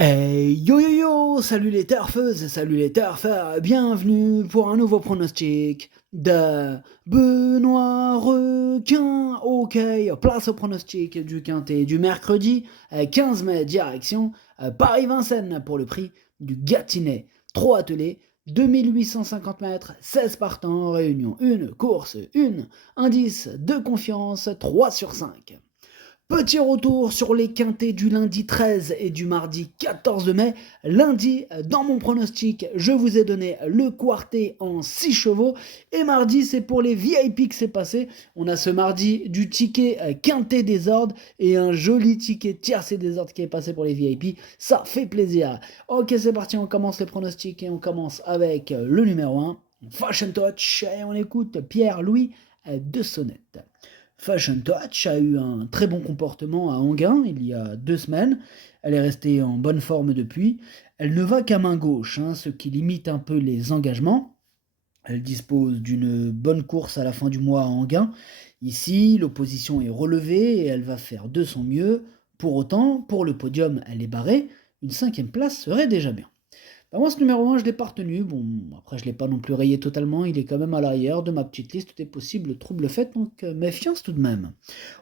Yo yo yo, salut les turfeuses, salut les turfeurs, bienvenue pour un nouveau pronostic de Benoît Requin. Ok, place au pronostic du quintet du mercredi 15 mai, direction Paris-Vincennes pour le prix du Gâtinais. 3 attelés, 2850 mètres, 16 partants, réunion 1, course 1, indice de confiance 3 sur 5. Petit retour sur les quintés du lundi 13 et du mardi 14 mai. Lundi, dans mon pronostic, je vous ai donné le quartet en 6 chevaux. Et mardi, c'est pour les VIP que c'est passé. On a ce mardi du ticket quintet des ordres et un joli ticket tiercé des ordres qui est passé pour les VIP. Ça fait plaisir. Ok, c'est parti, on commence les pronostics et on commence avec le numéro 1, Fashion Touch. Et on écoute Pierre-Louis de Sonnette. Fashion Touch a eu un très bon comportement à Enghien il y a 2 semaines. Elle est restée en bonne forme depuis. Elle ne va qu'à main gauche, ce qui limite un peu les engagements. Elle dispose d'une bonne course à la fin du mois à Enghien. Ici, l'opposition est relevée et elle va faire de son mieux. Pour autant, pour le podium, elle est barrée. Une 5e place serait déjà bien. Bah moi, ce numéro 1, je l'ai pas retenu. Bon, après, je l'ai pas non plus rayé totalement. Il est quand même à l'arrière de ma petite liste des possibles troubles faits, donc méfiance tout de même.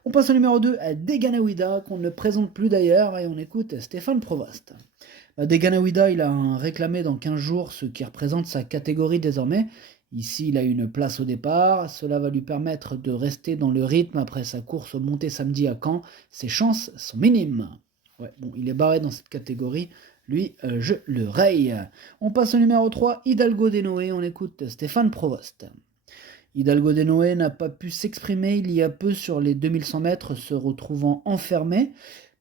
On passe au numéro 2, à Deganawida, qu'on ne présente plus d'ailleurs, et on écoute Stéphane Provost. Deganawida, il a un réclamé dans 15 jours, ce qui représente sa catégorie désormais. Ici, il a une place au départ. Cela va lui permettre de rester dans le rythme après sa course montée samedi à Caen. Ses chances sont minimes. Ouais, bon, il est barré dans cette catégorie. Lui, je le raye. On passe au numéro 3, Hidalgo de Noé. On écoute Stéphane Provost. Hidalgo de Noé n'a pas pu s'exprimer il y a peu sur les 2100 mètres, se retrouvant enfermé.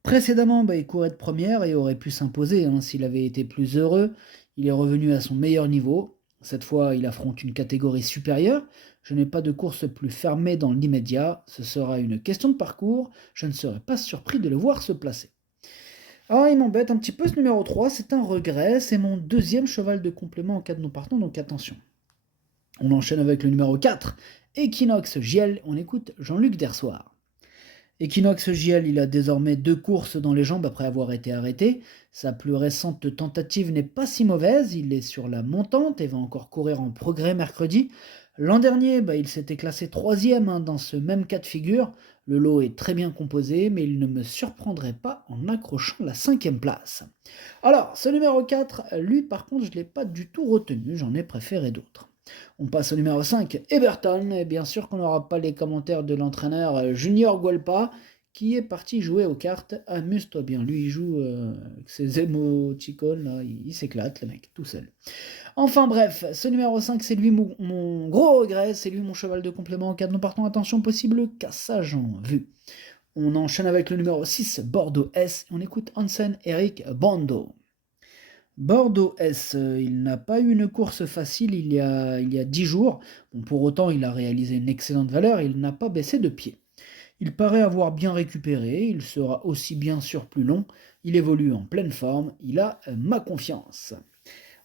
Précédemment, il courait de première et aurait pu s'imposer s'il avait été plus heureux. Il est revenu à son meilleur niveau. Cette fois, il affronte une catégorie supérieure. Je n'ai pas de course plus fermée dans l'immédiat. Ce sera une question de parcours. Je ne serais pas surpris de le voir se placer. Ah, il m'embête un petit peu ce numéro 3, c'est un regret, c'est mon deuxième cheval de complément en cas de non partant, donc attention. On enchaîne avec le numéro 4, Equinox JL, on écoute Jean-Luc Dersoir. Equinox JL, il a désormais 2 courses dans les jambes après avoir été arrêté. Sa plus récente tentative n'est pas si mauvaise, il est sur la montante et va encore courir en progrès mercredi. L'an dernier, il s'était classé 3e dans ce même cas de figure. Le lot est très bien composé, mais il ne me surprendrait pas en accrochant la 5e place. Alors, ce numéro 4, lui par contre, je ne l'ai pas du tout retenu, j'en ai préféré d'autres. On passe au numéro 5, Eberton, et bien sûr qu'on n'aura pas les commentaires de l'entraîneur Junior Guelpa, qui est parti jouer aux cartes. Amuse-toi bien, lui il joue avec ses émoticônes, là, il s'éclate le mec, tout seul. Enfin bref, ce numéro 5, c'est lui mon gros regret, c'est lui mon cheval de complément en cas de non partant. Attention, possible cassage en vue. On enchaîne avec le numéro 6, Bordeaux S, on écoute Hansen Eric Bando. Bordeaux S, il n'a pas eu une course facile il y a 10 jours. Bon, pour autant, il a réalisé une excellente valeur et il n'a pas baissé de pied. Il paraît avoir bien récupéré, il sera aussi bien sûr plus long, il évolue en pleine forme, il a ma confiance.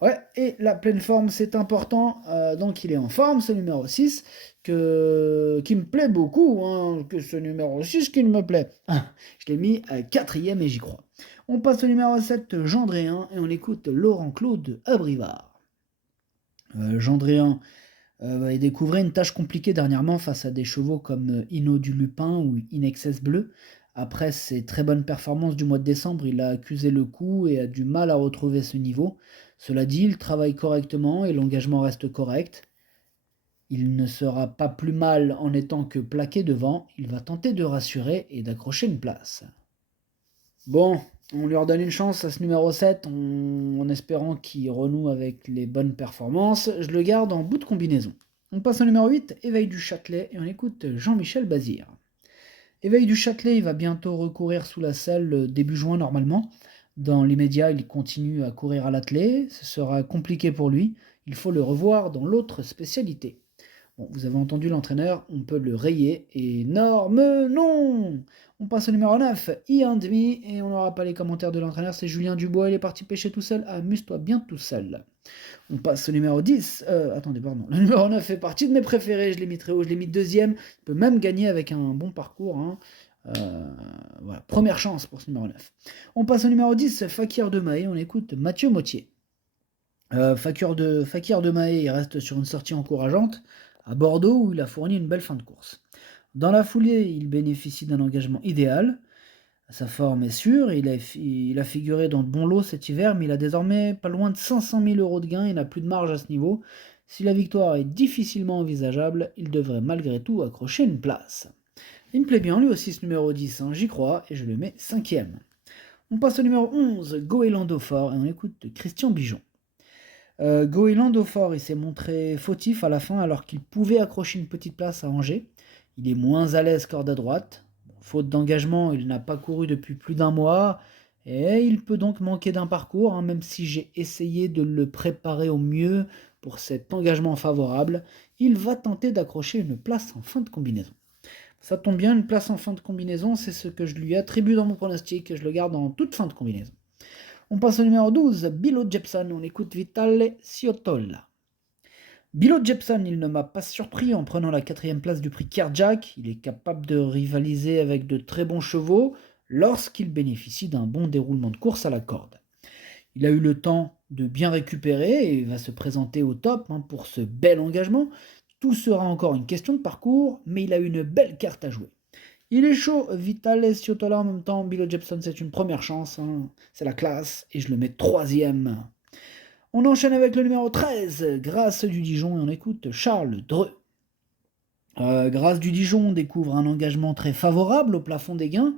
Ouais, et la pleine forme, c'est important. Donc, il est en forme, ce numéro 6, qui me plaît beaucoup, que ce numéro 6 qui me plaît. Je l'ai mis à 4e et j'y crois. On passe au numéro 7, Gendréen, et on écoute Laurent-Claude Abrivard. Gendréen il découvrait une tâche compliquée dernièrement face à des chevaux comme Inno du Lupin ou Inexcess Bleu. Après ses très bonnes performances du mois de décembre, il a accusé le coup et a du mal à retrouver ce niveau. Cela dit, il travaille correctement et l'engagement reste correct. Il ne sera pas plus mal en étant que plaqué devant. Il va tenter de rassurer et d'accrocher une place. Bon, on lui redonne une chance à ce numéro 7 en espérant qu'il renoue avec les bonnes performances. Je le garde en bout de combinaison. On passe au numéro 8, Éveil du Châtelet, et on écoute Jean-Michel Bazir. Éveil du Châtelet, il va bientôt recourir sous la selle début juin normalement. Dans l'immédiat, il continue à courir à l'attelé. Ce sera compliqué pour lui. Il faut le revoir dans l'autre spécialité. Bon, vous avez entendu l'entraîneur, on peut le rayer. Énorme non. On passe au numéro 9, I1,5, et on n'aura pas les commentaires de l'entraîneur, c'est Julien Dubois, il est parti pêcher tout seul. Amuse-toi bien tout seul. On passe au numéro 10. Attendez, pardon. Le numéro 9 fait partie de mes préférés, je l'ai mis très haut, je l'ai mis 2e. Il peut même gagner avec un bon parcours. Voilà, première chance pour ce numéro 9. On passe au numéro 10, Fakir de Mahé, on écoute Mathieu Mottier. Fakir de Mahé, il reste sur une sortie encourageante à Bordeaux où il a fourni une belle fin de course. Dans la foulée, il bénéficie d'un engagement idéal. Sa forme est sûre, il a figuré dans de bons lots cet hiver, mais il a désormais pas loin de 500 000 € de gains et n'a plus de marge à ce niveau. Si la victoire est difficilement envisageable, il devrait malgré tout accrocher une place. Il me plaît bien lui aussi ce numéro 10, hein, j'y crois, et je le mets 5e. On passe au numéro 11, Goéland Fort, et on écoute Christian Bijon. Goéland Fort, il s'est montré fautif à la fin alors qu'il pouvait accrocher une petite place à Angers. Il est moins à l'aise corde à droite. Faute d'engagement, il n'a pas couru depuis plus d'un mois, et il peut donc manquer d'un parcours, hein, même si j'ai essayé de le préparer au mieux pour cet engagement favorable. Il va tenter d'accrocher une place en fin de combinaison. Ça tombe bien, une place en fin de combinaison, c'est ce que je lui attribue dans mon pronostic, et je le garde en toute fin de combinaison. On passe au numéro 12, Bilo Jepson, on écoute Vitale Ciotola. Bilo Jepson, il ne m'a pas surpris en prenant la 4e place du prix Kerjak. Il est capable de rivaliser avec de très bons chevaux lorsqu'il bénéficie d'un bon déroulement de course à la corde. Il a eu le temps de bien récupérer et va se présenter au top pour ce bel engagement. Tout sera encore une question de parcours, mais il a une belle carte à jouer. Il est chaud, Vitale Ciotola en même temps. Bilo Jepson, c'est une première chance, c'est la classe, et je le mets 3e. On enchaîne avec le numéro 13, Grâce du Dijon, et on écoute Charles Dreux. Grâce du Dijon découvre un engagement très favorable au plafond des gains.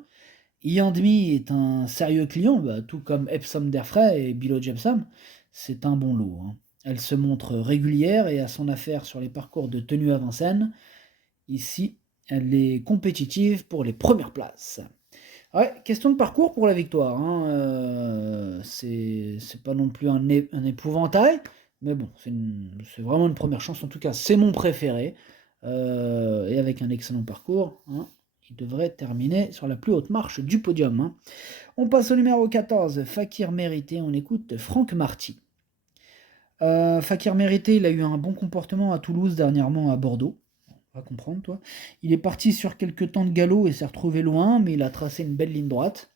Ian Demi est un sérieux client, tout comme Epsom Derfray et Bilo Jepson. C'est un bon lot. Elle se montre régulière et a son affaire sur les parcours de tenue à Vincennes. Ici, elle est compétitive pour les premières places. Ouais, question de parcours pour la victoire. C'est pas non plus un épouvantail, mais bon, c'est vraiment une première chance. En tout cas, c'est mon préféré. Et avec un excellent parcours, il devrait terminer sur la plus haute marche du podium. On passe au numéro 14, Fakir Mérité. On écoute Franck Marty. Fakir Mérité, il a eu un bon comportement à Toulouse dernièrement à Bordeaux. On va comprendre, toi. Il est parti sur quelques temps de galop et s'est retrouvé loin, mais il a tracé une belle ligne droite.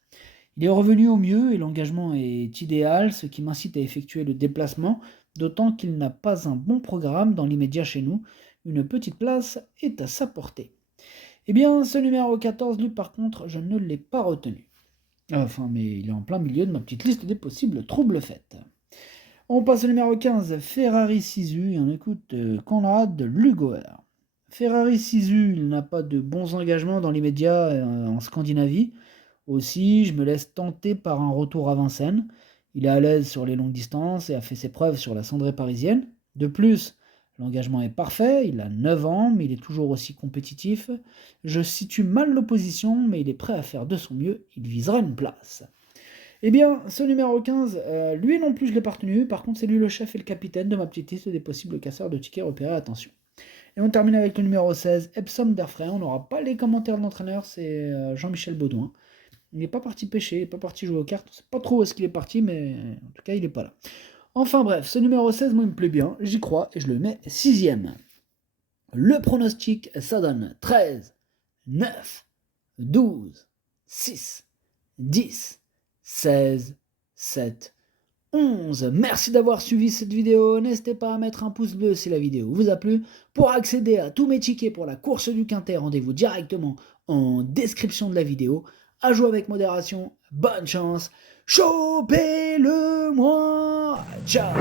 Il est revenu au mieux et l'engagement est idéal, ce qui m'incite à effectuer le déplacement, d'autant qu'il n'a pas un bon programme dans l'immédiat chez nous. Une petite place est à sa portée. Eh bien, ce numéro 14, lui, par contre, je ne l'ai pas retenu. Mais il est en plein milieu de ma petite liste des possibles troubles faits. On passe au numéro 15, Ferrari Sisu, et on écoute Conrad Lugoer. Ferrari Sisu, il n'a pas de bons engagements dans l'immédiat en Scandinavie. Aussi, je me laisse tenter par un retour à Vincennes. Il est à l'aise sur les longues distances et a fait ses preuves sur la cendrée parisienne. De plus, l'engagement est parfait, il a 9 ans, mais il est toujours aussi compétitif. Je situe mal l'opposition, mais il est prêt à faire de son mieux, il visera une place. Eh bien, ce numéro 15, lui non plus je ne l'ai pas retenu, par contre c'est lui le chef et le capitaine de ma petite liste des possibles casseurs de tickets repérés, attention. Et on termine avec le numéro 16, Epsom Derfray. On n'aura pas les commentaires de l'entraîneur, c'est Jean-Michel Baudouin. Il n'est pas parti pêcher, il n'est pas parti jouer aux cartes, on ne sait pas trop où est-ce qu'il est parti, mais en tout cas il n'est pas là. Enfin bref, ce numéro 16, moi il me plaît bien, j'y crois, et je le mets 6e. Le pronostic, ça donne 13, 9, 12, 6, 10, 16, 7, 11. Merci d'avoir suivi cette vidéo. N'hésitez pas à mettre un pouce bleu si la vidéo vous a plu. Pour accéder à tous mes tickets pour la course du Quintet, rendez-vous directement en description de la vidéo. À jouer avec modération. Bonne chance. Chopez-le moi. Ciao.